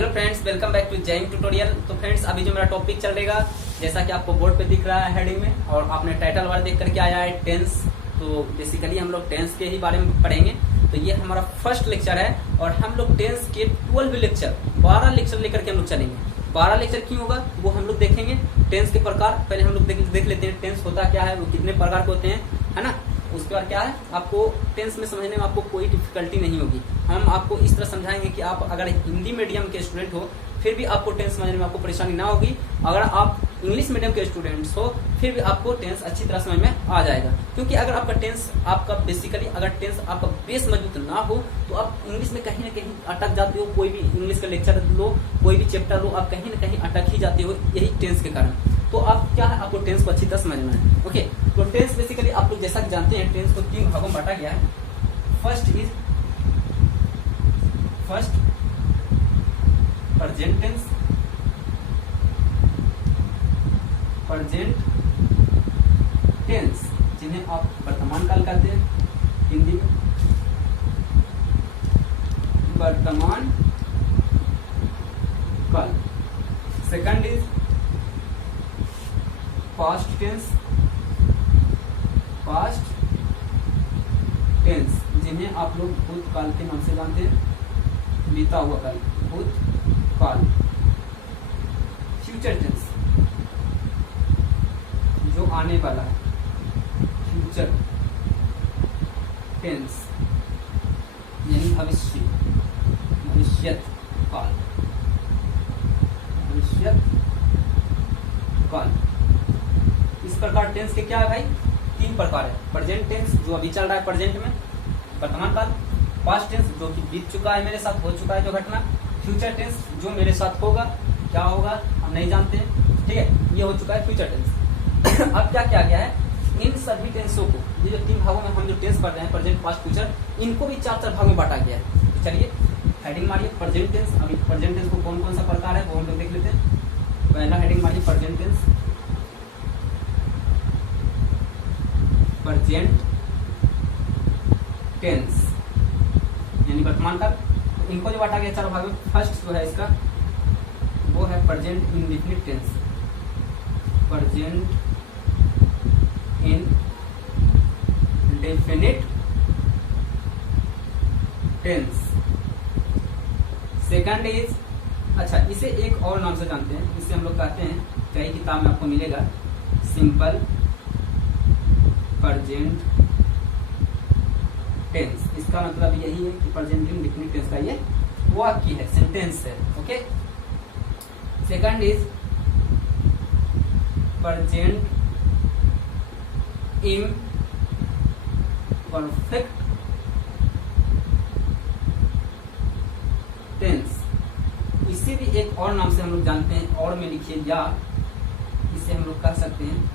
Hello friends, welcome back to Jain tutorial. तो friends, अभी जो मेरा टॉपिक चलेगा, जैसा कि आपको बोर्ड पे दिख रहा है हेडिंग में, और आपने टाइटल वाला देख करके आया है टेंस। तो बेसिकली हम लोग टेंस के ही बारे में पढ़ेंगे। तो ये हमारा फर्स्ट लेक्चर है और हम लोग टेंस के 12 लेक्चर 12 लेक्चर लेकर के हम लोग चलेंगे। 12 लेक्चर क्यों होगा वो हम लोग देखेंगे। टेंस के प्रकार पहले हम लोग देख लेते हैं, टेंस होता क्या है, वो कितने प्रकार के होते हैं, है ना। उसके बाद क्या है, आपको टेंस में समझने में आपको कोई डिफिकल्टी नहीं होगी। हम आपको इस तरह समझाएंगे कि आप अगर हिंदी मीडियम के स्टूडेंट हो फिर भी आपको टेंस समझने में आपको परेशानी ना होगी। अगर आप इंग्लिश मीडियम के स्टूडेंट्स हो फिर भी आपको टेंस अच्छी तरह समझ में आ जाएगा। क्योंकि अगर आपका टेंस आपका बेसिकली अगर टेंस आपका बेस मजबूत ना हो तो आप इंग्लिश में कहीं ना कहीं अटक जाते हो। कोई भी इंग्लिश का लेक्चर लो, कोई भी चैप्टर लो, आप कहीं ना कहीं अटक ही जाते हो, यही टेंस के कारण। तो आप क्या है, आपको टेंस को अच्छी तरह समझना है। ओके, तो टेंस बेसिकली आप लोग जैसा कि जानते हैं, टेंस को 3 भागों में बांटा गया है। First present tense, present tense जिन्हें आप वर्तमान काल कहते हैं हिंदी में, वर्तमान काल। Second is past tense, past tense जिन्हें आप लोग भूतकाल के नाम से जानते हैं, बीता हुआ काल, भूतकाल। फ्यूचर टेंस जो आने वाला है, फ्यूचर टेंस यानी भविष्य, भविष्यत काल, भविष्यत काल। इस प्रकार टेंस के क्या है भाई, 3 प्रकार है। प्रेजेंट टेंस जो अभी चल रहा है प्रेजेंट में, वर्तमान काल। पास्ट टेंस जो कि बीत चुका है, मेरे साथ हो चुका है जो घटना। फ्यूचर टेंस जो मेरे साथ होगा, क्या होगा हम नहीं जानते, ठीक है, ये हो चुका है फ्यूचर टेंस। अब क्या किया गया है, इन सभी टेंसों को, ये जो 3 भागों में हम जो टेंस पढ़ रहे हैं, प्रेजेंट पास्ट फ्यूचर, इनको भी 4 भागों में बांटा गया है। तो चलिए हेडिंग मारिए प्रेजेंट टेंस। अभी प्रेजेंट टेंस को कौन कौन सा प्रकार है वो हम लोग देख लेते हैं। पहला हेडिंग मारिए प्रेजेंट टेंस, प्रेजेंट टेंस यानी वर्तमान काल। तो इनको जो बांटा गया 4 भागों में, फर्स्ट जो है इसका वो है present indefinite tense, present indefinite tense. Second is, अच्छा इसे एक और नाम से जानते हैं, इसे हम लोग कहते हैं, कई किताब में आपको मिलेगा, सिंपल प्रेजेंट टेंस। इसका मतलब यही है कि प्रेजेंट इंडेफिनिट टेंस का ये वाक्य है, सेंटेंस है। Okay, second is present imperfect tense. इसे भी एक और नाम से हम लोग जानते हैं, और में लिखिए, या इसे हम लोग कह सकते हैं,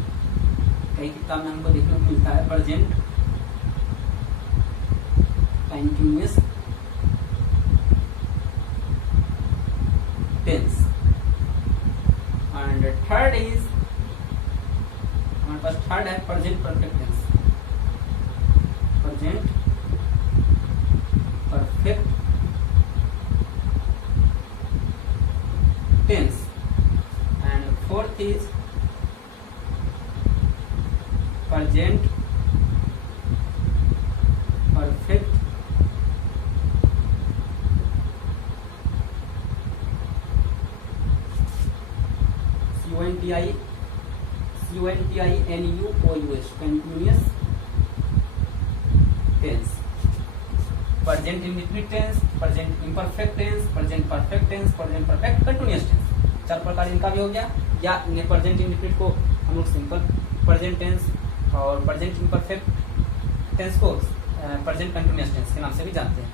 कई किताब में हमको देखने को मिलता है, present continuous tense. And third is, हमारे पास थर्ड है present perfect tense, present perfect tense. And fourth is present perfect CONTINUOUS continuous tense. Present indefinite tense, present imperfect tense, present perfect tense, present perfect continuous tense. 4 प्रकार इनका भी हो गया। या present indefinite को हम लोग सिंपल प्रेजेंट टेंस और प्रेजेंट इम्परफेक्ट टेंस को प्रेजेंट कंटिन्यूअस टेंस के नाम से भी जानते हैं।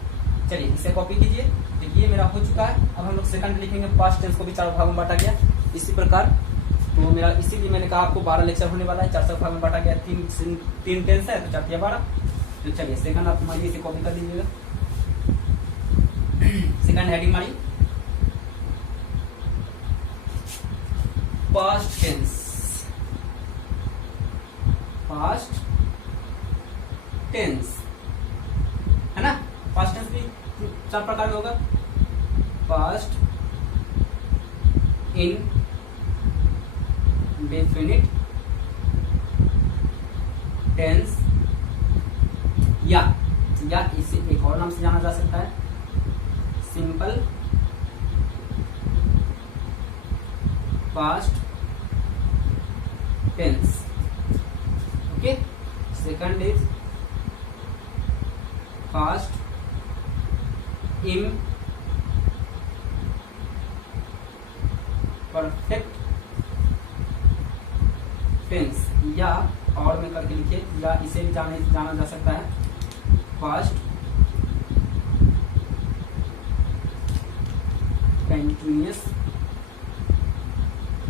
चलिए इसे कॉपी कीजिए। देखिए मेरा हो चुका है। अब हम लोग सेकंड लिखेंगे, पास्ट टेंस को भी 4 भागों में बांटा गया इसी प्रकार। तो मेरा इसीलिए मैंने कहा आपको 12 लेक्चर होने वाला है, 4 भाग में बांटा गया। 3 टेंस है तो 4 12। तो चलिए सेकंड आप मारिए, इसे कॉपी कर दीजिएगा। सेकंड हेडिंग मारिए पास्ट टेंस, पास्ट टेंस है ना। पास्ट टेंस भी 4 प्रकार में होगा, पास्ट इनडेफिनिट टेंस, या इसे एक और नाम से जाना जा सकता है, simple past tense. Okay, second is past imperfect tense, या और में करके लिखिए, या इसे भी जाना जा सकता है past continuous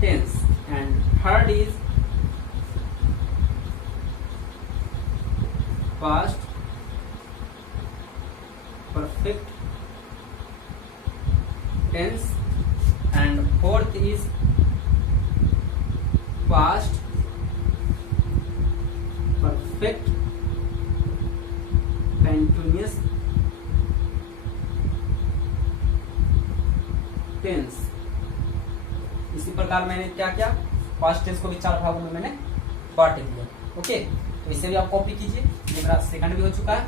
tense. And third is past perfect tense. And fourth is past perfect continuous tense. इसी प्रकार मैंने क्या किया, पास्ट टेंस को भी 4 भागों में मैंने बांट दिया। ओके, तो इसे भी आप कॉपी कीजिए। ये मेरा सेकंड भी हो चुका है।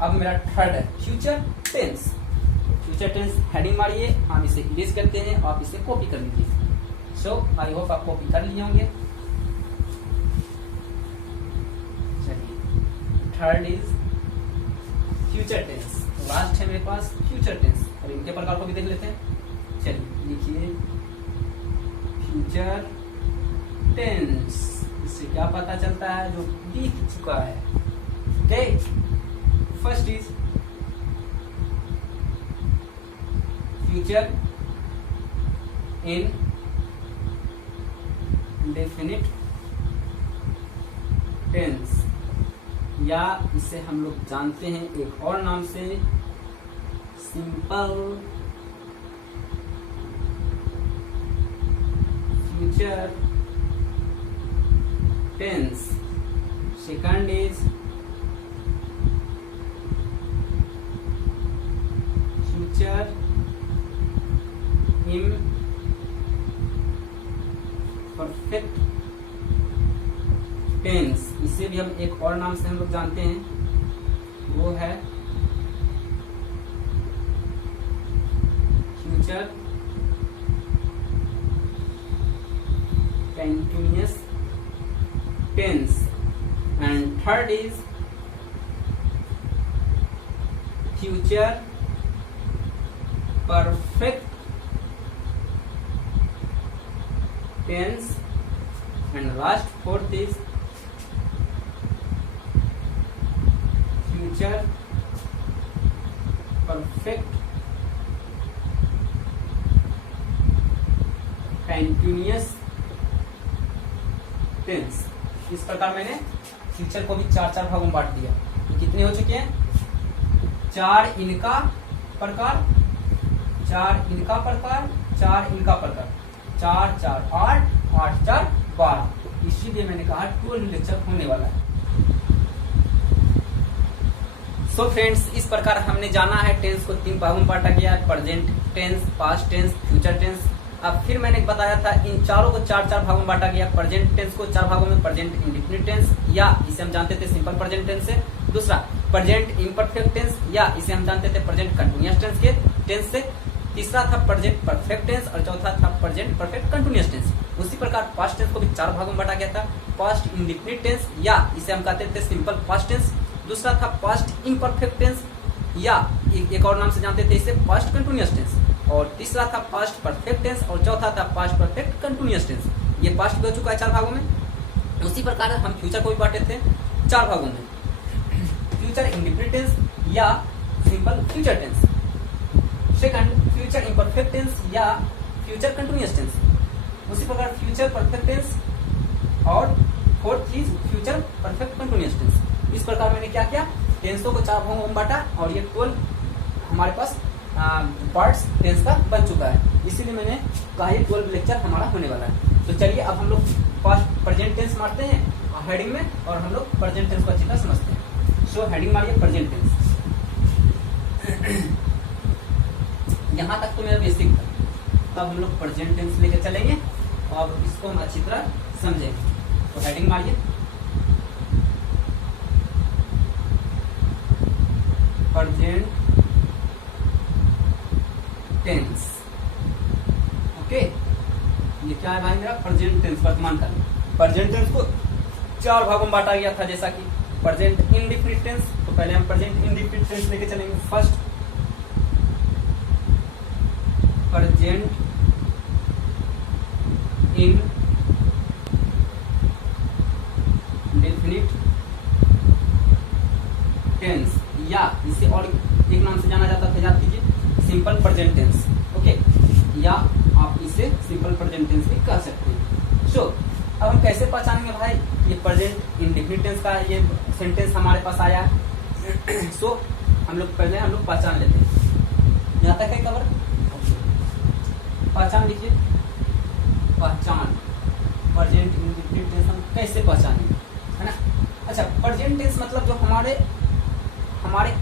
अब मेरा थर्ड है future tense. Future tense heading मारिए, हम इसे इरेज करते हैं, आप इसे कॉपी कर लीजिए। सो आई होप आप कॉपी कर लिए होंगे। चलिए, third is future tense, last है मेरे पास फ्यूचर टेंस। अब इनके प्रकार को भी देख लेते हैं। चलिए लिखिए फ्यूचर टेंस, इससे क्या पता चलता है, जो बीत चुका है। Okay, first is future indefinite tense, या इसे हम लोग जानते हैं एक और नाम से simple future tense. Second is future imperfect tense, इसे भी हम एक और नाम से हम लोग जानते हैं, वो है future continuous tense. And third is future perfect tense. And last fourth is future perfect continuous tense. इस प्रकार मैंने फ्यूचर को भी 4 भागों में बांट दिया। तो कितने हो चुके हैं, 4 इनका प्रकार, 4 इनका प्रकार, 4 इनका प्रकार, 4 4 8, 8 4 12। इसीलिए मैंने कहा 12 लेक्चर होने वाला है। सो फ्रेंड्स, इस प्रकार हमने जाना है टेंस को 3 भागों में बांटा गया है, present tense, past tense, future tense. अब फिर मैंने बताया था इन चारों को 4 भागों में बांटा गया। प्रेजेंट टेंस को 4 भागों में, प्रेजेंट इंडेफिनिट टेंस, या इसे हम जानते थे सिंपल प्रेजेंट टेंस से। दूसरा प्रेजेंट इम्परफेक्ट टेंस, या इसे हम जानते थे प्रेजेंट कंटिन्यूअस टेंस से। तीसरा था प्रेजेंट परफेक्ट टेंस, और चौथा था प्रेजेंट परफेक्ट कंटिन्यूअस टेंस। उसी प्रकार पास्ट टेंस को भी 4 भागों में बांटा गया था। पास्ट इंडेफिनिट टेंस, या इसे हम कहते थे सिंपल पास्ट टेंस। दूसरा था पास्ट इम्परफेक्ट टेंस, या एक और नाम से जानते थे इसे पास्ट कंटिन्यूअस टेंस। और तीसरा था पास्ट परफेक्ट टेंस, और चौथा था पास्ट परफेक्ट कंटिन्यूअस टेंस। ये पास्ट हो चुका है 4 भागों में। उसी प्रकार हम फ्यूचर को भी बांटे थे 4 भागों में, फ्यूचर इंडेफिनिट टेंस या simple future tense. Second future imperfect tense या फ्यूचर कंटिन्यूअस टेंस। उसी प्रकार फ्यूचर परफेक्ट टेंस, और फोर्थ चीज फ्यूचर परफेक्ट कंटिन्यूअस टेंस। इस प्रकार मैंने क्या किया, टेंसों को 4 भागों में बांटा, और ये 12 हमारे पास पार्ट्स टेंस का बन चुका है। इसीलिए मैंने कहा 12 लेक्चर हमारा होने वाला है। तो चलिए अब हम लोग पास्ट प्रेजेंट टेंस मारते हैं हेडिंग में, और हम लोग प्रेजेंट टेंस को अच्छी तरह समझते हैं। सो हेडिंग मारिए प्रेजेंट टेंस। यहाँ तक तो मेरा बेसिक था। तब हम लोग प्रेजेंट टेंस लेके चलेंगे और इसको हम अच्छी तरह समझेंगे। तो हेडिंग मारिए, प्रेजेंट टेंस। ओके, ये क्या है भाई मेरा प्रेजेंट टेंस, वर्तमान काल। प्रेजेंट टेंस को 4 भागों में बांटा गया था, जैसा कि प्रेजेंट इंडेफिनिट टेंस। तो पहले हम प्रेजेंट इंडेफिनिट टेंस लेके चलेंगे। फर्स्ट प्रेजेंट इंडेफिनिट टेंस, या इसे और एक नाम से जाना जाता था, याद कीजिए, सिंपल प्रेजेंट टेंस। ओके, या आप इसे सिंपल प्रेजेंट टेंस भी कह सकते हैं। सो अब हम कैसे पहचानेंगे भाई ये प्रेजेंट इंडेफिनिट टेंस का ये सेंटेंस हमारे पास आया है। सो हम लोग पहचान लेते हैं। यहाँ तक है कवर? पहचान लीजिए, पहचान प्रेजेंट इंडेफिनिट टेंस हम कैसे पहचानेंगे, है ना। अच्छा, प्रेजेंट टेंस मतलब जो हमारे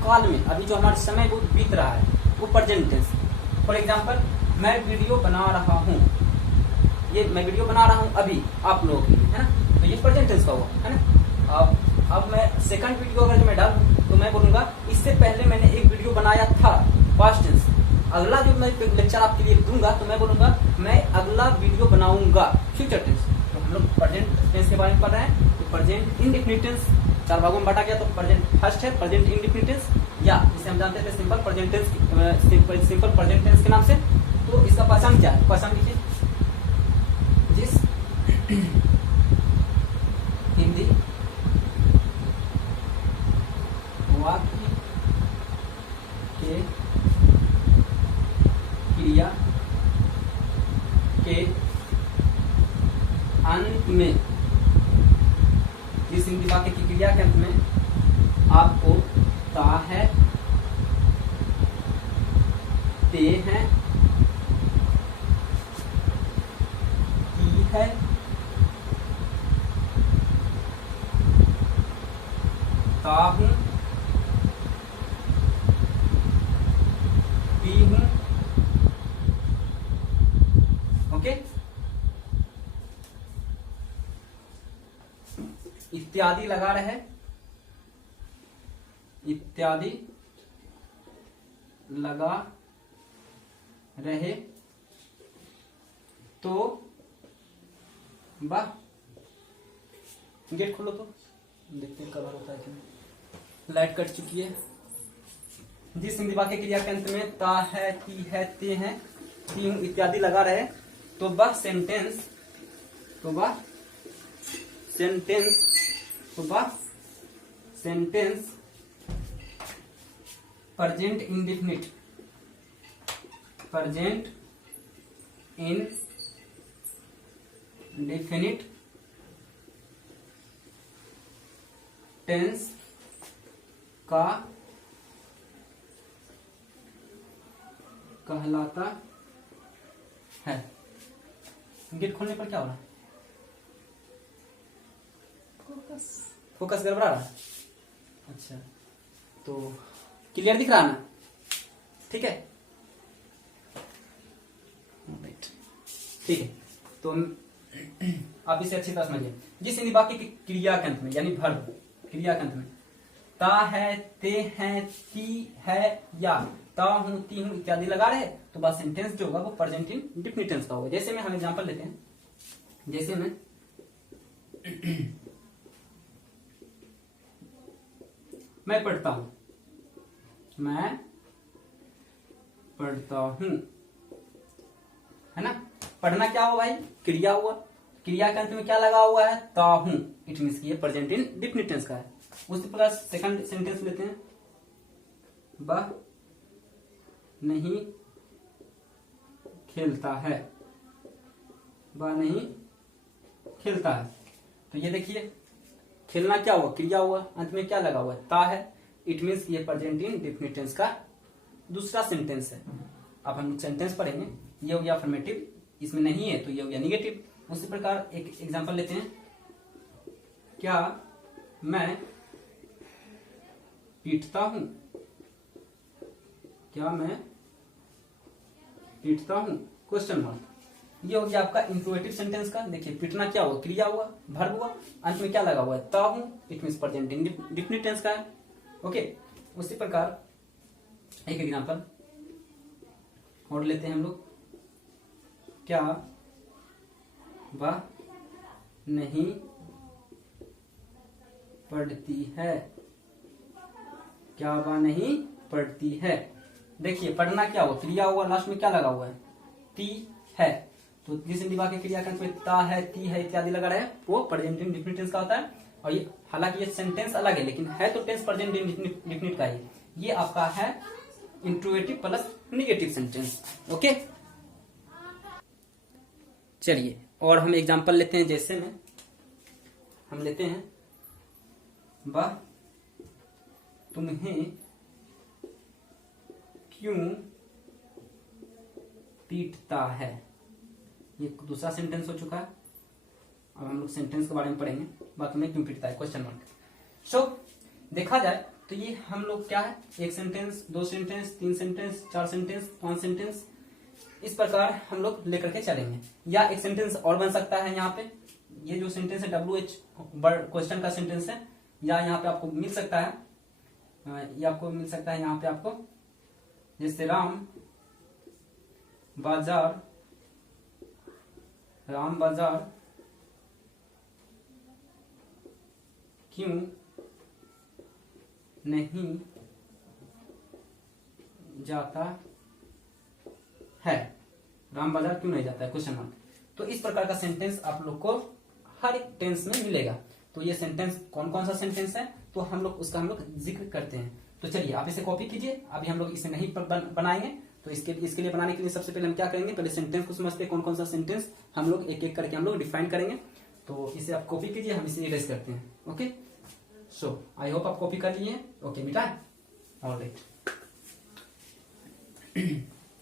काल में अभी जो हमारे समय वो बीत रहा है वो प्रेजेंट टेंस। फॉर एग्जाम्पल, मैं वीडियो बना रहा हूँ, ये मैं वीडियो बना रहा हूँ अभी आप लोगों के लिए, है ना, तो ये प्रेजेंट टेंस का हुआ, है ना। अब मैं सेकंड वीडियो अगर मैं डालूं तो मैं बोलूंगा इससे पहले मैंने एक वीडियो बनाया था, पास्ट टेंस। अगला जो मैं लेक्चर आपके लिए दूंगा तो मैं बोलूंगा मैं अगला वीडियो बनाऊंगा, फ्यूचर टेंस। तो हम लोग प्रेजेंट टेंस के बारे में पढ़ रहे हैं। तो प्रेजेंट इंडेफिनिट टेंस 4 भागों में बांटा गया। तो प्रेजेंट फर्स्ट है प्रेजेंट इंडेफिनिट टेंस, या जिसे हम जानते थे simple present tense, simple present tense के नाम से। तो इसका पहचान क्या है? पहचान लीजिए, जिस हिंदी वाक्य के क्रिया के अंत में, जिस हिंदी वाक्य की क्रिया के अंत में आपको ता है, ते हैं, की है, ता हूं, पी हूं। ओके, इत्यादि लगा रहे, इत्यादि लगा रहे तो वाह। गेट खोलो तो देखते हैं कवर होता है कि नहीं। लाइट कट चुकी है। जिस हिंदी वाक्य क्रिया के अंत में ता है, ती है, ते हैं, ती हूं इत्यादि लगा रहे तो वह सेंटेंस, तो वह सेंटेंस, तो वह sentence present indefinite, present indefinite tense का कहलाता है। गेट खोलने पर क्या हो रहा है? फोकस गड़बड़ा रहा है। अच्छा, तो क्लियर दिख रहा है ना? ठीक है, ठीक है। तो आप इसे अच्छी तरह समझिए। जिस हिंदी वाक्य की क्रिया के अंत में, यानी वर्ब क्रिया के अंत में ता है, ते हैं, ती है, या ता हूं, ती हूं इत्यादि लगा रहे तो बस सेंटेंस जो होगा वो प्रेजेंट इंडेफिनिट टेंस का होगा। जैसे में हम एग्जांपल लेते हैं, जैसे में मैं पढ़ता हूं, मैं पढ़ता हूं, है ना। पढ़ना क्या हुआ भाई? क्रिया हुआ। क्रिया के अंत में क्या लगा हुआ है? ता हूं। इट मीन्स की ये प्रेजेंट इंडेफिनिट टेंस का है। उसी प्रकार सेकंड सेंटेंस लेते हैं, वह नहीं खेलता है, वह नहीं खेलता है। तो ये देखिए, खेलना क्या हुआ? क्रिया हुआ, अंत में क्या लगा हुआ है? ता है। इट मीन्स ये प्रेजेंट इंडेफिनिट टेंस का दूसरा सेंटेंस है। अब हम सेंटेंस पढ़ेंगे, ये हो गया अफर्मेटिव, इसमें नहीं है तो ये हो गया निगेटिव। उसी प्रकार एक एग्जांपल लेते हैं, क्या मैं पीटता हूं? क्या मैं पीटता हूँ क्वेश्चन मार्क। ये हो गया आपका इंट्रोगेटिव सेंटेंस का। देखिए पीटना क्या हुआ, क्रिया हुआ, वर्ब हुआ, अंत में क्या लगा हुआ है, ता हूं, it means present indefinite tense का है। ओके, उसी प्रकार एक एग्जांपल और लेते हैं हम लोग। क्या वह नहीं पढ़ती है, क्या वह नहीं पढ़ती है। देखिए पढ़ना क्या हुआ, क्रिया हुआ, लास्ट में क्या लगा हुआ है, ती है। तो जिस इंडिवा के क्रिया में ता है, ती है इत्यादि लगा रहा है, वो प्रेजेंट इंडेफिनिट टेंस का होता है। और ये हालांकि ये सेंटेंस अलग है, लेकिन है तो टेंस प्रेजेंट इंडेफिनिट का ही। ये आपका है interrogative plus negative sentence. Okay, चलिए और हम एग्जांपल लेते हैं। जैसे में हम लेते हैं, वह तुम्हें क्यों पीटता है। ये दूसरा सेंटेंस हो चुका है। अब हम लोग सेंटेंस के बारे में पढ़ेंगे, वह तुम्हें क्यों पीटता है क्वेश्चन मार्क। सो देखा जाए तो ये हम लोग क्या है, एक सेंटेंस, दो सेंटेंस, तीन सेंटेंस, चार सेंटेंस, पांच सेंटेंस, इस प्रकार हम लोग लेकर के चलेंगे। या एक सेंटेंस और बन सकता है यहाँ पे, ये जो सेंटेंस है WH क्वेश्चन का सेंटेंस है। या यहाँ पे आपको मिल सकता है, ये आपको मिल सकता है यहाँ पे आपको, जैसे राम बाजार क्यों नहीं जाता है, राम बाजार क्यों नहीं जाता है क्वेश्चन मार्क। तो इस प्रकार का सेंटेंस आप लोग को हर एक टेंस में मिलेगा। तो ये सेंटेंस कौन कौन सा सेंटेंस है, तो हम लोग उसका हम लोग जिक्र करते हैं। तो चलिए आप इसे कॉपी कीजिए। अभी हम लोग इसे नहीं बनाएंगे, तो इसके लिए बनाने के लिए सबसे पहले हम क्या करेंगे, पहले सेंटेंस को समझते हैं, कौन कौन सा सेंटेंस हम लोग एक एक करके हम लोग डिफाइन करेंगे। तो इसे आप कॉपी कीजिए, हम इसे इरेज करते हैं। ओके, सो आई होप आप कॉपी कर लिए। ओके बेटा, ऑलराइट।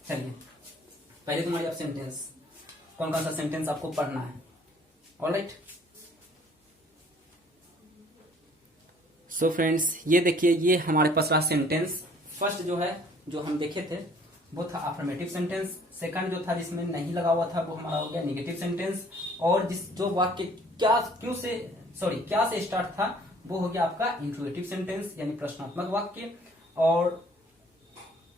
चलिए पहले तुम्हारी आप सेंटेंस, कौन कौन सा सेंटेंस आपको पढ़ना है। ऑलराइट, सो फ्रेंड्स ये देखिए, ये हमारे पास रहा सेंटेंस। फर्स्ट जो है, जो हम देखे थे वो था अफर्मेटिव सेंटेंस। सेकंड जो था जिसमें नहीं लगा हुआ था वो हमारा हो गया निगेटिव सेंटेंस। और जो वाक्य क्या से स्टार्ट था वो हो गया आपका इंट्रोगेटिव सेंटेंस यानी प्रश्नात्मक वाक्य। और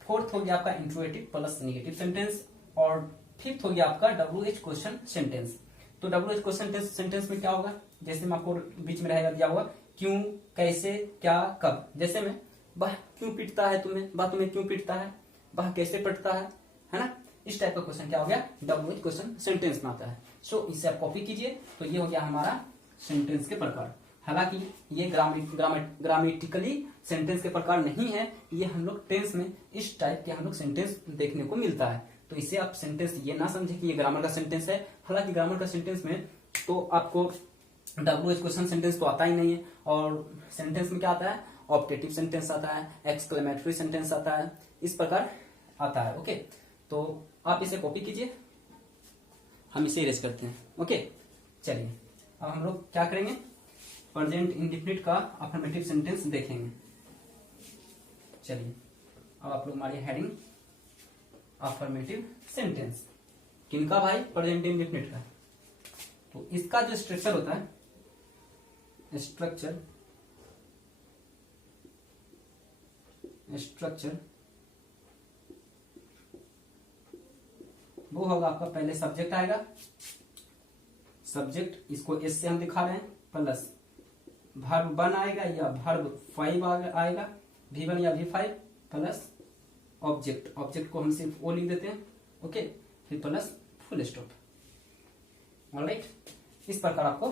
फोर्थ हो गया आपका इंट्रोगेटिव प्लस निगेटिव सेंटेंस। और फिफ्थ हो गया आपका WH क्वेश्चन सेंटेंस। तो WH क्वेश्चन सेंटेंस में क्या होगा, जैसे मैं आपको बीच में रहेगा दिया हुआ, क्यों, कैसे, क्या, कब। जैसे में वह क्यों पीटता है तुम्हें, वह तुम्हें क्यों पीटता है, वह कैसे पीटता है ना। इस टाइप का क्वेश्चन क्या हो गया, WH क्वेश्चन सेंटेंस में आता है। सो इसे आप कॉपी कीजिए। तो ये हो गया हमारा सेंटेंस के प्रकार। हालांकि ये ग्रामेटिकली सेंटेंस के प्रकार नहीं है, ये हम लोग टेंस में इस टाइप के हम लोग सेंटेंस देखने को मिलता है। तो इसे आप सेंटेंस ये ना समझे कि ये ग्रामर का सेंटेंस है। हालांकि ग्रामर का सेंटेंस में तो आपको WH क्वेश्चन सेंटेंस तो आता ही नहीं है। और सेंटेंस में क्या आता है, ऑब्जेक्टिव सेंटेंस आता है, एक्सक्लेमेटरी सेंटेंस आता है, इस प्रकार आता है। ओके, तो आप इसे कॉपी कीजिए, हम इसे इरेज करते हैं। ओके, चलिए अब हम लोग क्या करेंगे, प्रेजेंट इंडेफिनिट का अफर्मेटिव सेंटेंस देखेंगे। चलिए अब आप लोग हमारी हेडिंग अफर्मेटिव सेंटेंस, किनका भाई, प्रेजेंट इंडेफिनिट का। तो इसका जो स्ट्रक्चर होता है, स्ट्रक्चर वो होगा आपका, पहले सब्जेक्ट आएगा, सब्जेक्ट इसको एस से हम दिखा रहे हैं, प्लस वर्ब 1 आएगा या वर्ब 5 आएगा, V1 या V5, प्लस ऑब्जेक्ट को हम सिर्फ ओ लिख देते हैं। ओके, फिर प्लस फुल स्टॉप। ऑलराइट, इस प्रकार आपको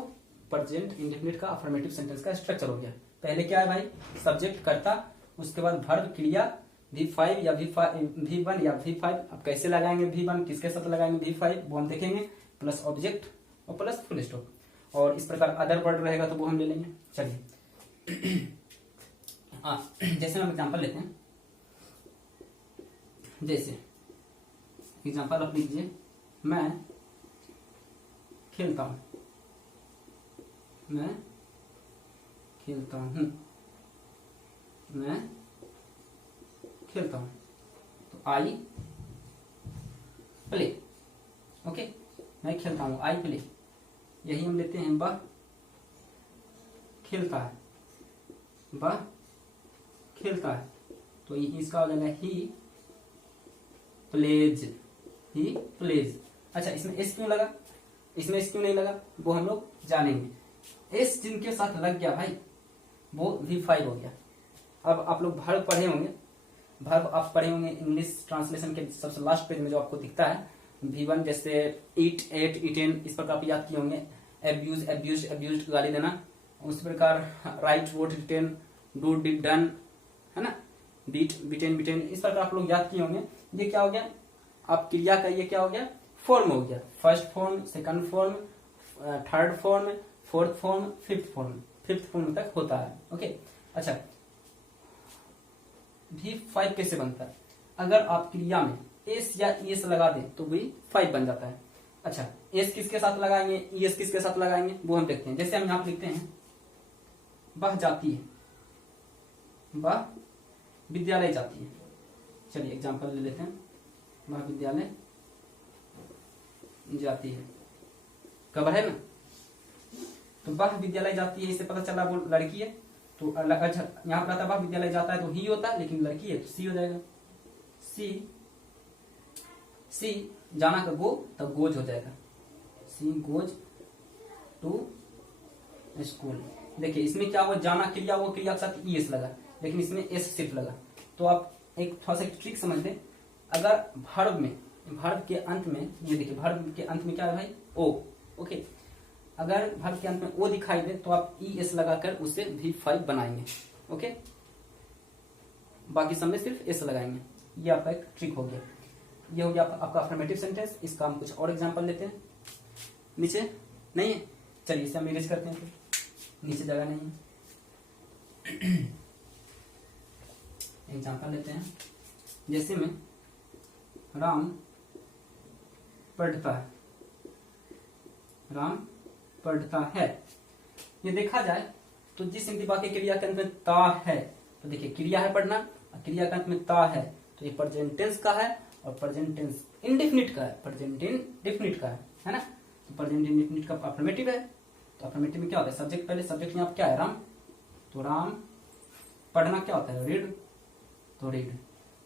प्रेजेंट इंडेफिनिट का अफर्मेटिव सेंटेंस का स्ट्रक्चर हो गया। पहले क्या है भाई, सब्जेक्ट कर्ता, उसके बाद वर्ब क्रिया V5 या V1 या V5, अब कैसे लगाएंगे V1, किसके साथ लगाएंगे V5 वो हम देखेंगे, प्लस ऑब्जेक्ट और प्लस फुल स्टॉप। और इस प्रकार अदर वर्ड रहेगा तो वो हम ले लेंगे। चलिए जैसे हम एग्जांपल लेते हैं, जैसे एग्जांपल आप लीजिए, मैं खेलता हूं, मैं खेलता हूं, मैं खेलता हूं। तो आई मैं खेलता हूँ, आई प्ले, यही हम लेते हैं, वह खेलता है, वह खेलता है, तो इसका हो जाएगा ही प्लेज, ही प्लेज। अच्छा, इसमें एस क्यों लगा, इसमें एस क्यों नहीं लगा, वो हम लोग जानेंगे। एस जिनके साथ लग गया भाई वो V5 हो गया। अब आप लोग वर्ब पढ़े होंगे, वर्ब आप पढ़े होंगे इंग्लिश ट्रांसलेशन के सबसे लास्ट पेज में जो आपको दिखता है V1, जैसे ईट, एट, ईटेन, इस प्रकार आप याद किए होंगे। एब्यूज, एब्यूज, एब्यूज गाली देना, उस प्रकार write, wrote, written, do, did, done, है ना, बीट, बिटेन, बिटेन, इस प्रकार आप लोग याद किए होंगे। ये क्या हो गया, आप क्रिया का ये क्या हो गया, फॉर्म हो गया। First form, second form, third form, fourth form, fifth form तक होता है। ओके, अच्छा, V5 कैसे बनता है, अगर आप क्रिया में एस या ईएस लगा दें तो V5 बन जाता है। अच्छा, एस किसके साथ लगाएंगे, ईएस किसके साथ लगाएंगे, वो हम देखते हैं। जैसे हम यहां पर लिखते हैं वह जाती है, वह विद्यालय जाती है। चलिए एग्जांपल ले लेते हैं, वह विद्यालय जाती है, कवर है ना, तो वह विद्यालय जाती है, इससे पता चला वो लड़की है, तो अच्छा यहाँ पर वह विद्यालय जाता है तो ही होता है, लेकिन लड़की है तो सी हो जाएगा। सी जाना का गो, तब गोज हो जाएगा, सी गोज टू स्कूल। देखिए इसमें क्या हुआ, जाना क्रिया, वो क्रिया के साथ ईएस लगा, लेकिन इसमें एस सिर्फ लगा। तो आप एक थोड़ा सा ट्रिक समझ लें, अगर वर्ब में, वर्ब के अंत में, ये देखिए वर्ब के अंत में क्या है भाई, ओ। ओके, अगर वर्ब के अंत में ओ दिखाई दे तो आप ईएस लगाकर उसे V5 बनाएंगे। ओके, बाकी सब में सिर्फ एस लगाएंगे। ये आपका एक ट्रिक हो गया। ये हो गया आपका अफर्मेटिव सेंटेंस। इसका हम कुछ और एग्जांपल लेते हैं। नीचे नहीं है, चलिए इसे हम इरेज करते हैं, फिर नीचे जगह नहीं है। एग्जांपल लेते हैं, जैसे में राम पढ़ता है, राम पढ़ता है। ये देखा जाए तो जिस हिंदी वाक्य क्रिया के अंत में ता है, तो देखिए क्रिया है पढ़ना, क्रिया के अंत में ता है, तो ये प्रेजेंट टेंस का है और प्रेजेंट टेंस इंडेफिनिट का है, प्रेजेंट इंडेफिनिट का है ना। तो प्रेजेंट इंडेफिनिट का अफर्मेटिव है, तो अफर्मेटिव में क्या होता है, सब्जेक्ट पहले, सब्जेक्ट यहाँ क्या है, राम, तो राम पढ़ना क्या होता है, रीड, तो रीड।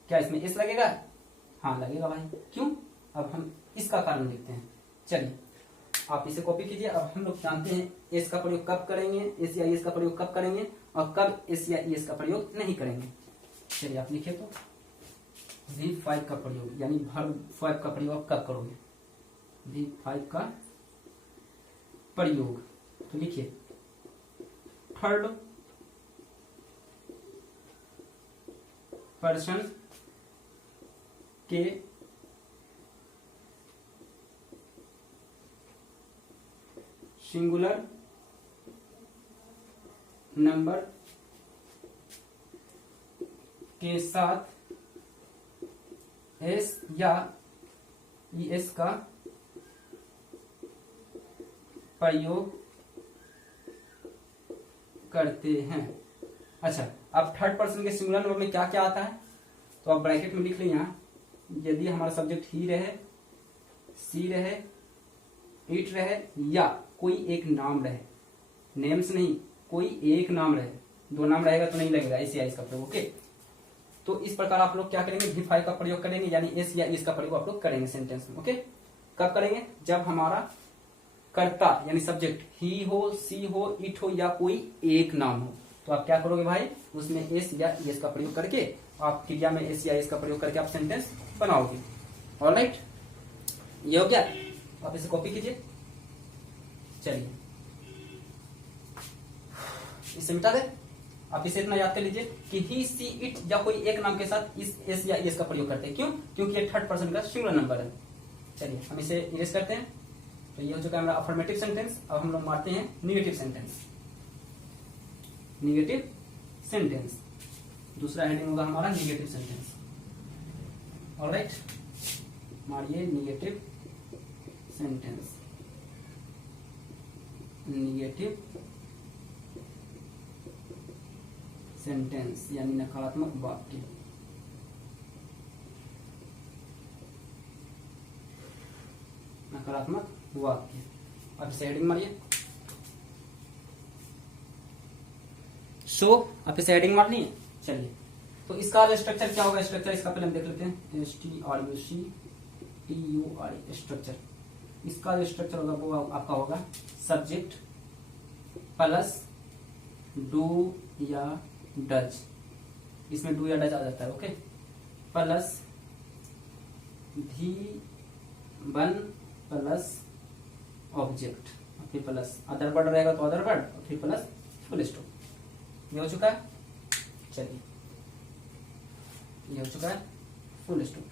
क्या इसमें एस लगेगा, हाँ लगेगा भाई, क्यों, अब हम इसका कारण देखते हैं। चलिए आप इसे कॉपी कीजिए। अब हम लोग जानते हैं एस का प्रयोग कब करेंगे, एस या एस का प्रयोग कब करेंगे और कब एस या एस का प्रयोग नहीं करेंगे। चलिए आप लिखिए, तो V5 का प्रयोग यानी वर्ब 5 का प्रयोग कब करोगे, V5 का प्रयोग, तो लिखिए थर्ड पर्सन के सिंगुलर नंबर के साथ एस या ईएस का प्रयोग करते हैं। अच्छा, अब थर्ड पर्सन के सिंगुलर नंबर में क्या क्या आता है, तो आप ब्रैकेट में लिख लें यहाँ, यदि हमारा सब्जेक्ट ही रहे, सी रहे, इट रहे, या कोई एक नाम रहे, नेम्स नहीं, कोई एक नाम रहे, दो नाम रहेगा तो नहीं लगेगा एस या इसका प्रयोग। ओके, तो इस प्रकार आप लोग क्या करेंगे, V5 का प्रयोग करेंगे, यानी एस या इसका प्रयोग आप लोग करेंगे सेंटेंस में। ओके, कब करेंगे, जब हमारा कर्ता यानी सब्जेक्ट ही हो, सी हो, इट हो या कोई एक नाम हो, तो आप क्या करोगे भाई, उसमें एस या एस का प्रयोग करके आप क्रिया में एस या एस का प्रयोग करके आप सेंटेंस बनाओगे। ऑलराइट, ये हो गया, आप इसे कॉपी कीजिए। चलिए इसे मिटा दे, आप इसे इतना याद कर लीजिए कि ही, सी, इट या कोई एक नाम के साथ इस एस या एस का प्रयोग करते हैं। क्यों, क्योंकि ये थर्ड पर्सन का सिंगुलर नंबर है। चलिए हम इसे इरेज करते हैं। तो ये हो चुका है हमारा अफर्मेटिव सेंटेंस। अब हम लोग मारते हैं निगेटिव सेंटेंस। निगेटिव सेंटेंस दूसरा हेडिंग होगा हमारा निगेटिव सेंटेंस। ऑलराइट, मारिए निगेटिव सेंटेंस। निगेटिव सेंटेंस यानी नकारात्मक वाक्य। नकारात्मक वाक्य। अब इसे हेडिंग मारिए। सो अब इसे हेडिंग मारनी है। चलिए, तो इसका स्ट्रक्चर क्या होगा? स्ट्रक्चर इसका पहले हम देख लेते हैं। STRUCTURE structure. इसका जो स्ट्रक्चर होगा वो आपका होगा सब्जेक्ट प्लस डू या डज, इसमें डू या डज आ जाता है, okay, plus V1 plus object, फिर प्लस अदर वर्ड रहेगा तो अदर वर्ड, और फिर प्लस फुल स्टॉप। ये हो चुका है। चलिए, ये हो चुका है फुल स्टॉप।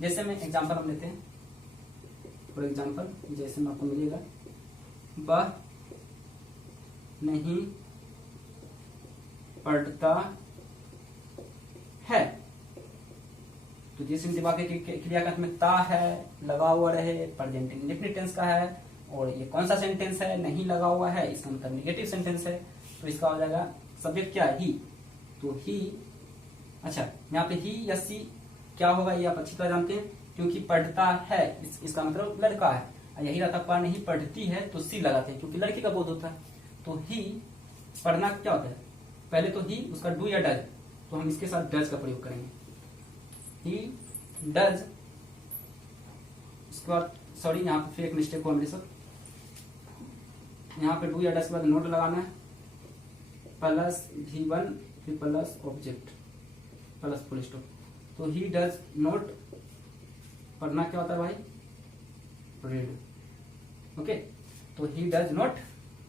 जैसे में एग्जांपल हम लेते हैं, फॉर एग्जांपल जैसे में आपको मिलेगा वह नहीं पढ़ता है, तो जिस दिमाग के क्रिया का में ता है लगा हुआ रहे, प्रेजेंट इंडेफिनिट टेंस का है, और ये कौन सा सेंटेंस है? नहीं लगा हुआ है, इसका मतलब नेगेटिव सेंटेंस है, तो इसका हो जाएगा सब्जेक्ट क्या है? ही। तो ही, अच्छा यहाँ पे ही या सी क्या होगा ये आप अच्छी तरह जानते हैं, क्योंकि पढ़ता है इसका मतलब लड़का है, यही रहता पढ़ नहीं पढ़ती है तो सी लगाते हैं क्योंकि लड़की का बोध होता है। तो ही पढ़ना क्या होता है? पहले तो ही, उसका डू या डज, तो हम इसके साथ डज का प्रयोग करेंगे। ही डज, उसके बाद सॉरी यहाँ पे फिर एक मिस्टेक हुआ मेरे साथ, यहाँ पे डू या डज के बाद नोट लगाना है, प्लस V1 फिर plus object plus full stop. तो ही डज नोट, पढ़ना क्या होता है भाई? Read, okay. तो ही डज नॉट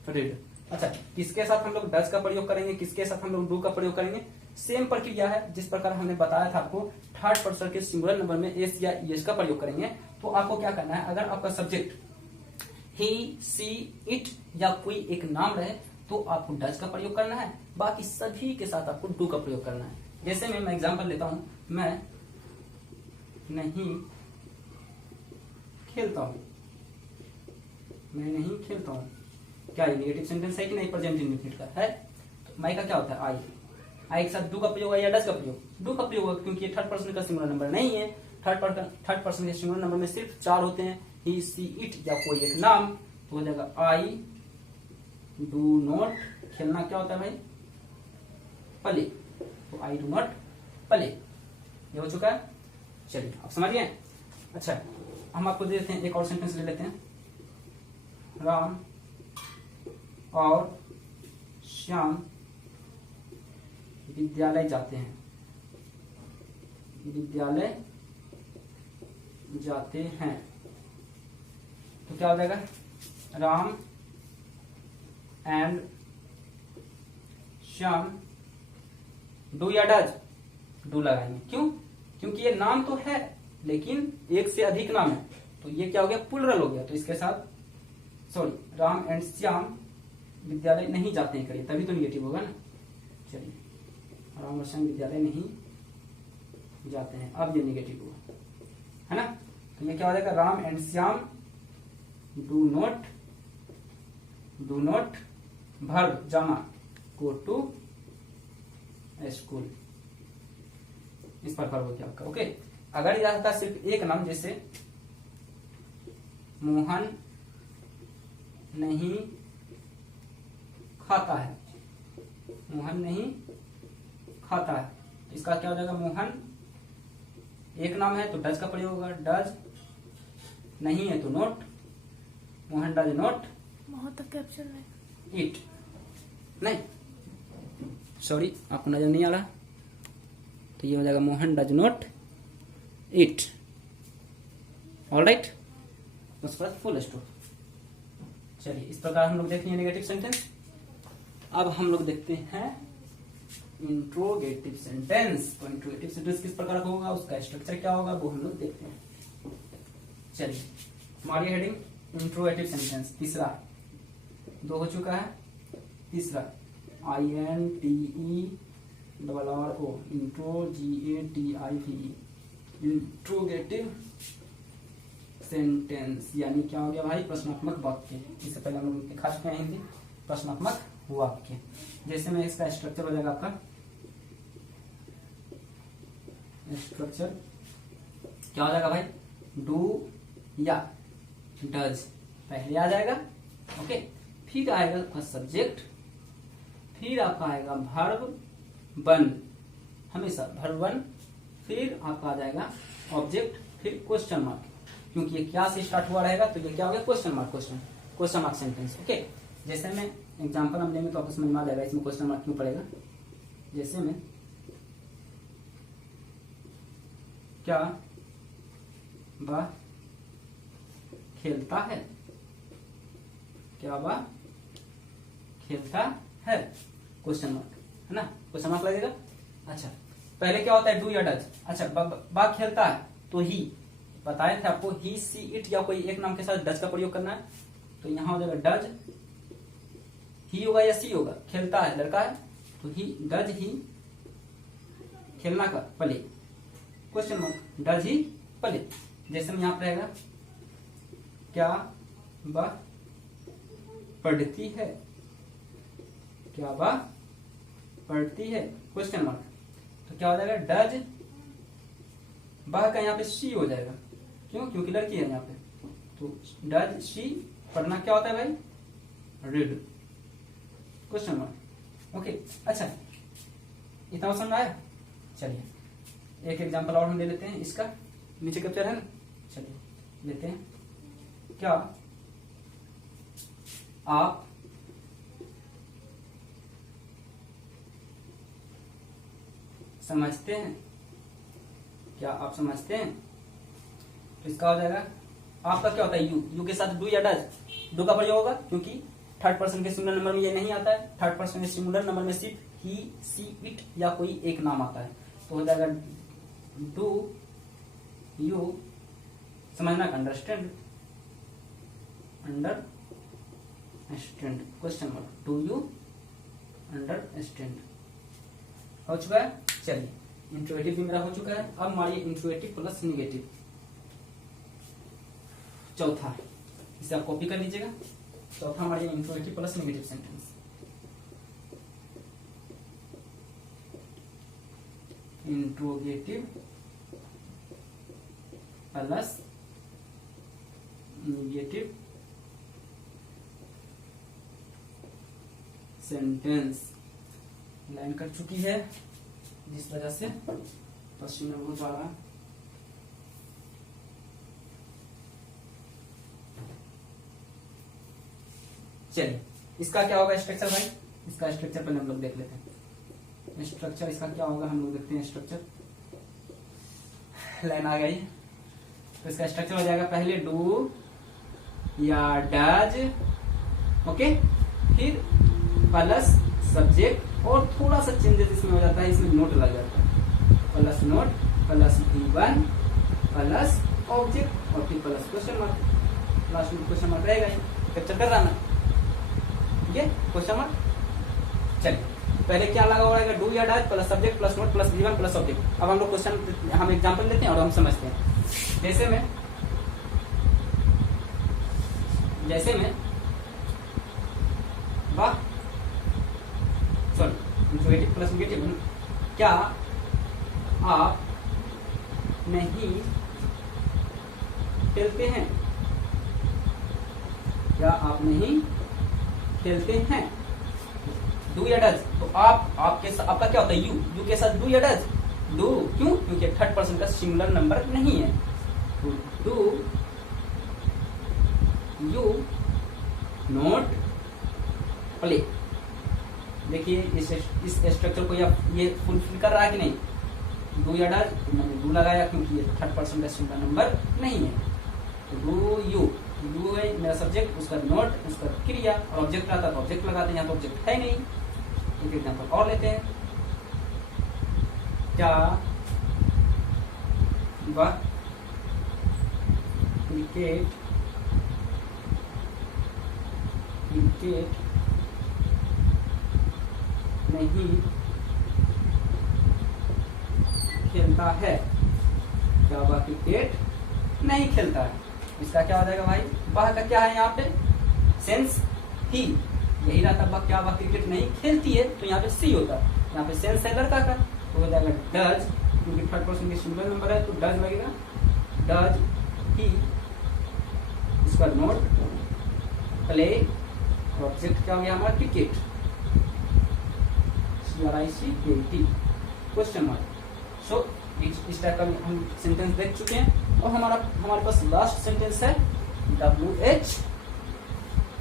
रीड। अच्छा, किसके साथ हम लोग डज का प्रयोग करेंगे, किसके साथ हम लोग डू का प्रयोग करेंगे? सेम प्रक्रिया है जिस प्रकार हमने बताया था आपको, थर्ड पर्सन के सिंगुलर नंबर में एस या ईएस का प्रयोग करेंगे। तो आपको क्या करना है, अगर आपका सब्जेक्ट ही, सी, इट या कोई एक नाम रहे तो आपको डज का प्रयोग करना है, बाकी सभी के साथ आपको डू का प्रयोग करना है। जैसे मैं एग्जांपल लेता हूं, मैं नहीं खेलता हूं, मैं नहीं खेलता हूं, क्या ये नेगेटिव सेंटेंस है कि नहीं? प्रेजेंट इंडेफिनिट का है। तो माई का क्या होता है? आई। आई के साथ डू का प्रयोग है या डज का प्रयोग? डू का प्रयोग है, क्योंकि ये थर्ड पर्सन का सिंगुलर नंबर नहीं है। थर्ड पर्सन के सिंगुलर नंबर में सिर्फ 4 होते हैं, ही, सी, इट या कोई एक नाम, तो हो जाएगा आई डू नॉट। खेलना क्या होता है भाई? प्ले, तो आई डू नॉट प्ले। ये हो चुका है। चलिए, आप समझ गए। अच्छा, हम आपको दे देते हैं एक और सेंटेंस ले लेते हैं। राम और श्याम विद्यालय जाते हैं, विद्यालय जाते हैं, तो क्या हो जाएगा? राम एंड श्याम डू या डज? डू लगाएंगे। क्यों? क्योंकि ये नाम तो है लेकिन एक से अधिक नाम है, तो ये क्या हो गया? प्लुरल हो गया। तो इसके साथ सॉरी, राम एंड श्याम विद्यालय नहीं जाते हैं करिए, तभी तो निगेटिव होगा ना। चलिए, राम और श्याम विद्यालय नहीं जाते हैं, अब ये निगेटिव हुआ है ना। तो ये क्या हो जाएगा? Ram and Shyam do not verb जाना, गो टू स्कूल, इस पर वर्ब हो गया आपका, ओके। अगर यह रहता सिर्फ एक नाम, जैसे मोहन नहीं खाता है, मोहन नहीं खाता है, इसका क्या हो जाएगा? मोहन एक नाम है तो डज का प्रयोग होगा, डज नहीं है तो note, Mohan does not it, नहीं सॉरी आपको नजर नहीं आ रहा, तो ये हो जाएगा Mohan does not it. Alright, उसके बाद फुल स्टॉप। चलिए, इस प्रकार हम लोग देख लिए नेगेटिव सेंटेंस। अब हम लोग देखते हैं इंट्रोगेटिव सेंटेंस। तो इंट्रोगेटिव सेंटेंस किस प्रकार का होगा, उसका स्ट्रक्चर क्या होगा, वो हम लोग देखते हैं। चलिए, हमारी हेडिंग इंट्रोगेटिव सेंटेंस। तीसरा 2 हो चुका है, तीसरा INTERRO INTROGATIVE इंट्रोगेटिव सेंटेंस, यानी क्या हो गया भाई? प्रश्नात्मक वाक्य। इससे पहले हम लोग दिखा चुके हैं हिंदी, प्रश्नात्मक वाक्य। जैसे में इसका स्ट्रक्चर हो जाएगा, आपका स्ट्रक्चर क्या हो जाएगा भाई? डू या डज पहले आ जाएगा, ओके। फिर आएगा आपका सब्जेक्ट, फिर आपका आएगा वर्ब वन, हमेशा वर्ब वन, फिर आपका आ जाएगा ऑब्जेक्ट, फिर क्वेश्चन मार्क, क्योंकि ये क्या से स्टार्ट हुआ रहेगा तो ये क्या हो गया क्वेश्चन मार्क सेंटेंस, ओके। जैसे में एग्जांपल हम लेंगे तो आपको समझ में आ जाएगा इसमें क्वेश्चन मार्क क्यों पड़ेगा। जैसे में क्या वह खेलता है, क्या वह खेलता है, क्वेश्चन मार्क है ना, क्वेश्चन मार्क लगेगा। अच्छा पहले क्या होता है डू या डज, अच्छा बा खेलता है तो ही बताए थे आपको, ही सी इट या कोई एक नाम के साथ डज का प्रयोग करना है, तो यहां हो जाएगा डज, ही होगा या सी होगा, खेलता है लड़का है तो ही डज ही खेलना का play, question mark, does he play. जैसे में यहां पर रहेगा क्या वह पढ़ती है, क्या वह पढ़ती है, क्वेश्चन मार्क, तो क्या हो जाएगा डज, वह का यहाँ पे शी हो जाएगा, क्यों, क्योंकि लड़की है यहाँ पे, तो डज शी, पढ़ना क्या होता है भाई रीड, क्वेश्चन मार्क, ओके। अच्छा इतना समझ आया। चलिए एक एग्जांपल और हम ले लेते हैं इसका, नीचे कैप्चर है ना, चलिए लेते हैं। क्या आप समझते हैं, क्या आप समझते हैं, तो इसका हो जाएगा आपका क्या होता है यू के साथ डू या डज, डू का प्रयोग होगा क्योंकि थर्ड पर्सन के सिंगुलर नंबर में ये नहीं आता है, थर्ड पर्सन के सिंगुलर नंबर में सिर्फ ही सी इट या कोई एक नाम आता है, तो हो जाएगा डू यू, समझना, understand, understand, question mark, do you understand, हो चुका है। चलिए इंट्रोगेटिव भी मेरा हो चुका है, अब मारिए इंट्रोगेटिव प्लस निगेटिव, चौथा, इसे आप कॉपी कर लीजिएगा, चौथा मारिए interrogative plus negative sentence, interrogative plus negative sentence, line cut चुकी है जिस वजह से पश्चिम में बहुत बड़ा, चलिए इसका क्या होगा स्ट्रक्चर भाई, इसका स्ट्रक्चर पहले हम लोग देख लेते हैं, स्ट्रक्चर इसका क्या होगा हम लोग देखते हैं स्ट्रक्चर, लाइन आ गई, तो इसका स्ट्रक्चर हो जाएगा पहले डू या डज, ओके, फिर प्लस सब्जेक्ट, और थोड़ा सा चेंजेस इसमें हो जाता है, इसमें नोट लग जाता है, plus note, plus V1, plus object, और फिर प्लस क्वेश्चन मार्क, लास्ट में क्वेश्चन मार्क रहेगा, कैप्चर कर रहा ना, ठीक है, क्वेश्चन मार्क। चलिए पहले क्या लगा हुआ रहेगा डू या does plus subject plus note plus V1 plus object. अब हम लोग क्वेश्चन, हम एग्जांपल लेते हैं और हम समझते हैं। जैसे में वाह सॉरी इंट्रोगेटिव प्लस निगेटिव, क्या आप नहीं खेलते हैं, क्या आप नहीं खेलते हैं, डू या डज, तो आपके आपका क्या होता है यू के साथ डू या डज, डू, क्यों, क्योंकि थर्ड पर्सन का सिंगुलर नंबर नहीं है, तो डू यू नोट प्ले। देखिए इस स्ट्रक्चर को ये फुलफिल कर रहा है कि नहीं, डू या डज, तो मैंने डू लगाया क्योंकि ये थर्ड पर्सन का सिंगुलर नंबर नहीं है, तो डू यू, डू है मेरा सब्जेक्ट, उसका नोट, उसका क्रिया, और ऑब्जेक्ट रहता तो ऑब्जेक्ट लगाते हैं, यहाँ तो ऑब्जेक्ट है नहीं। एक एग्जांपल और लेते हैं, क्या वह क्रिकेट नहीं खेलता है, क्या वह क्रिकेट नहीं खेलता है, इसका क्या हो जाएगा भाई, वह का क्या है यहाँ पे सेंस ही, यही रहता वह क्या वह क्रिकेट नहीं खेलती है, तो यहाँ पे सी होता है, यहाँ पे सेंस है लड़का का, तो हो जाएगा डज, क्योंकि थर्ड पर्सन की सिंगुलर नंबर है तो डज लगेगा, डज ही उसका नोट, प्ले, ऑब्जेक्ट क्या हो गया हमारा क्रिकेट, CRICKET क्वेश्चन मार्क। सो इस टाइप का हम सेंटेंस देख चुके हैं और हमारे पास लास्ट सेंटेंस है WH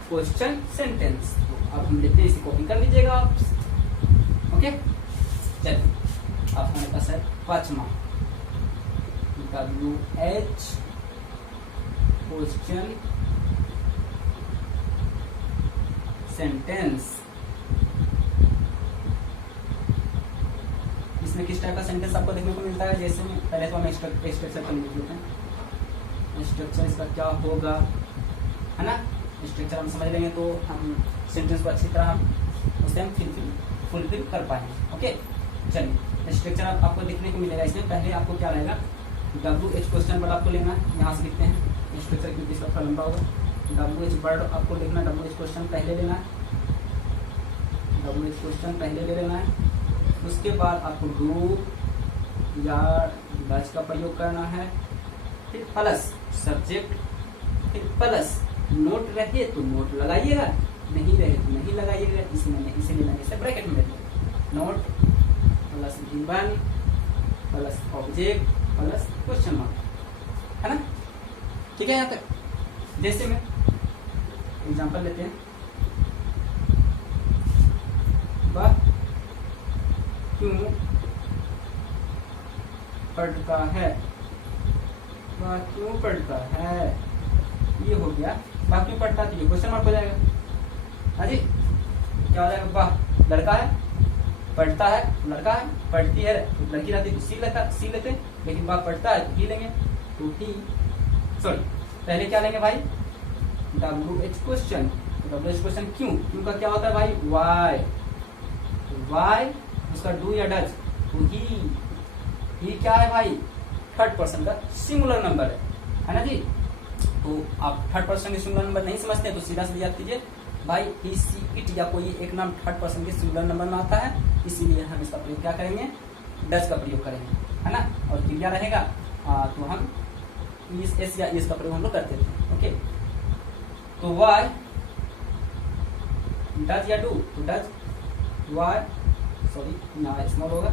क्वेश्चन सेंटेंस। अब हम देखते हैं, इसे कॉपी कर लीजिएगा आप। ओके, चलिए अब हमारे पास है पांचवा WH क्वेश्चन सेंटेंस। इसमें किस टाइप का सेंटेंस आपको देखने को मिलता है? जैसे में पहले तो हम स्ट्रक्चर पर लिख लेते हैं। स्ट्रक्चर इसका क्या होगा, है ना? स्ट्रक्चर हम समझ लेंगे तो हम सेंटेंस को अच्छी तरह उसे हम फुलफिल कर पाएंगे। ओके, चलिए स्ट्रक्चर आपको देखने को मिलेगा। इसमें पहले आपको क्या रहेगा, WH क्वेश्चन वर्ड आपको लेना है। यहाँ से लिखते हैं स्ट्रक्चर क्योंकि इसका थोड़ा लंबा होगा। WH वर्ड आपको लिखना, WH क्वेश्चन पहले लेना है, WH क्वेश्चन पहले ले लेना है। उसके बाद आपको डू या डज का प्रयोग करना है, फिर प्लस सब्जेक्ट, फिर प्लस नोट रहे तो नोट लगाइएगा, नहीं रहे तो नहीं लगाइएगा। इसीलिए मैंने इसे ब्रैकेट में लिखा, note plus given plus object plus question mark, है ना? ठीक है यहाँ तक। जैसे में एग्जांपल लेते हैं, वह क्यों पढ़ता है, वह क्यों पढ़ता है, ये हो गया। वह क्यों पढ़ता है तो ये क्वेश्चन मार्क हो जाएगा। हाँ जी, क्या हो जाएगा? वह लड़का है, पढ़ता है, लड़का है, पढ़ती है तो लड़की रहती तो सी लेते, लेकिन वह पढ़ता है तो ही लेंगे, तो ही सॉरी पहले क्या लेंगे भाई? WH question. WH क्वेश्चन क्यों का क्या होता है भाई? वाई उसका डू या डज, तो ही क्या है भाई? थर्ड पर्सन का सिंगुलर नंबर है ना जी? तो आप थर्ड पर्सन के सिंगुलर नंबर नहीं समझते तो सीधा याद कीजिए भाई, ही सी इट या कोई एक नाम थर्ड पर्सन के सिंगुलर नंबर में आता है, इसीलिए हम इसका प्रयोग क्या करेंगे? डज का प्रयोग करेंगे, है ना? और क्रिया रहेगा तो हम एस या एस का प्रयोग हम लोग करते थे। ओके, तो वाई डज या डू, तो डज वाई सॉरी यहाँ स्मॉल होगा,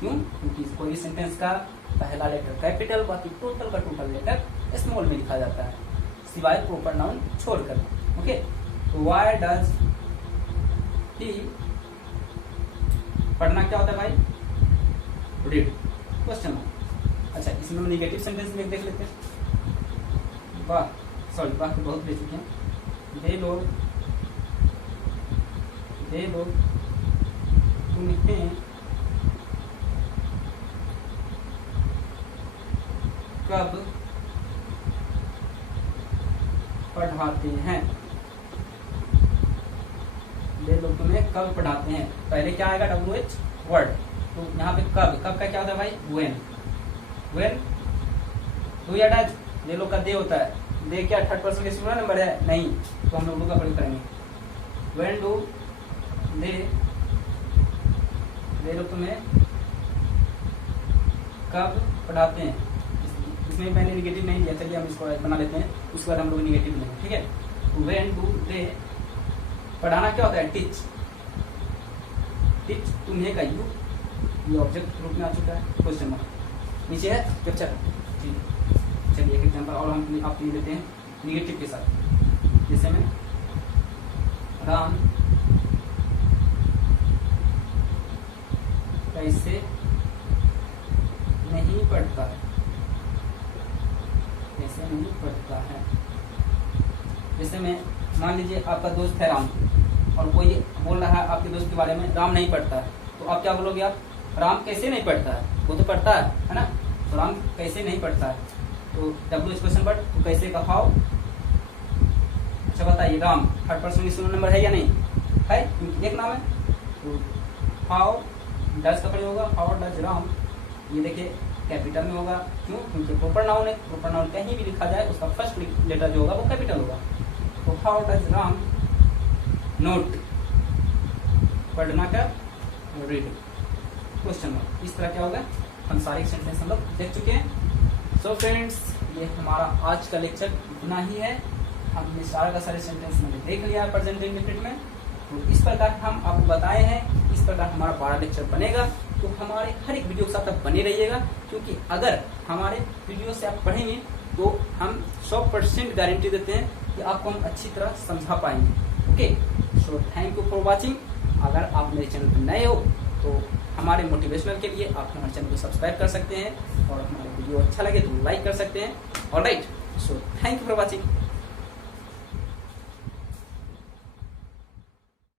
क्यों? क्योंकि कोई सेंटेंस का पहला लेटर कैपिटल, बाकी टोटल का टोटल लेटर स्मॉल में लिखा जाता है, सिवाय प्रॉपर नाउन छोड़कर। ओके, तो वाई डज ही, पढ़ना क्या होता है भाई? Read question. अच्छा, इसमें हम निगेटिव सेंटेंस में देख लेते हैं। वाह सॉरी वाह तो बहुत दे चुके हैं। दे लोग तुम्हें कब पढ़ाते हैं? दे लोग तुम्हें कब पढ़ाते हैं, पहले क्या आएगा? WH word. तो यहाँ पे कब का क्या होता है भाई? when डू या डज, दे लोग का दे होता है, दे क्या थर्ड पर्सन के सिंगुलर नंबर है? नहीं, तो हम लोग डू का प्रयोग करेंगे। when डू दे लोग तुम्हें कब पढ़ाते हैं। इसमें मैंने निगेटिव नहीं दिया, चलिए हम इसको बना लेते हैं, उसके बाद हम लोग निगेटिव लेंगे। ठीक है, when डू दे, पढ़ाना क्या होता है? टीच तुम्हें का यू, ये ऑब्जेक्ट रूप में आ चुका है, क्वेश्चन मार्क नीचे है कैप्चर। चलिए एक एग्जांपल और हम आपके लिए लेते हैं निगेटिव के साथ। जैसे में राम कैसे नहीं पढ़ता है, कैसे नहीं पढ़ता है। जैसे में मान लीजिए आपका दोस्त है राम, और कोई बोल रहा है आपके दोस्त के बारे में राम नहीं पढ़ता है, तो आप क्या बोलोगे? आप राम कैसे नहीं पढ़ता है, वो तो पढ़ता है ना? तो राम कैसे नहीं पढ़ता है, तो WH क्वेश्चन वर्ड, तो कैसे का हाउ। अच्छा बताइए, Ram third person singular number है या नहीं है? एक नाम है, तो हाउ डज का प्रयोग होगा, हाउ डज राम। ये देखिए कैपिटल में होगा, क्यों? क्योंकि प्रॉपर नाउन है, प्रॉपर नाउन कहीं भी लिखा जाए उसका फर्स्ट लेटर जो होगा वो कैपिटल होगा। तो हाउ डज राम नोट, पढ़ना क्या? Read question mark. इस तरह क्या होगा? हम सारे सेंटेंस हम लोग देख चुके हैं। सो फ्रेंड्स, ये हमारा आज का लेक्चर इतना ही है। हमने सारा का सारे सेंटेंस मैंने देख लिया है प्रेजेंट इंडेफिनिट में। तो इस प्रकार हम आपको बताए हैं, इस प्रकार हमारा 12 लेक्चर बनेगा। तो हमारे हर एक वीडियो के साथ आप बने रहिएगा, क्योंकि अगर हमारे वीडियो से आप पढ़ेंगे तो हम 100% गारंटी देते हैं कि आपको हम अच्छी तरह समझा पाएंगे। Okay, so thank you for watching. अगर आप मेरे चैनल पर नए हो तो हमारे मोटिवेशनल के लिए आप हमारे चैनल को सब्सक्राइब कर सकते हैं, और हमारा वीडियो अच्छा लगे तो लाइक कर सकते हैं। Alright, so thank you for watching.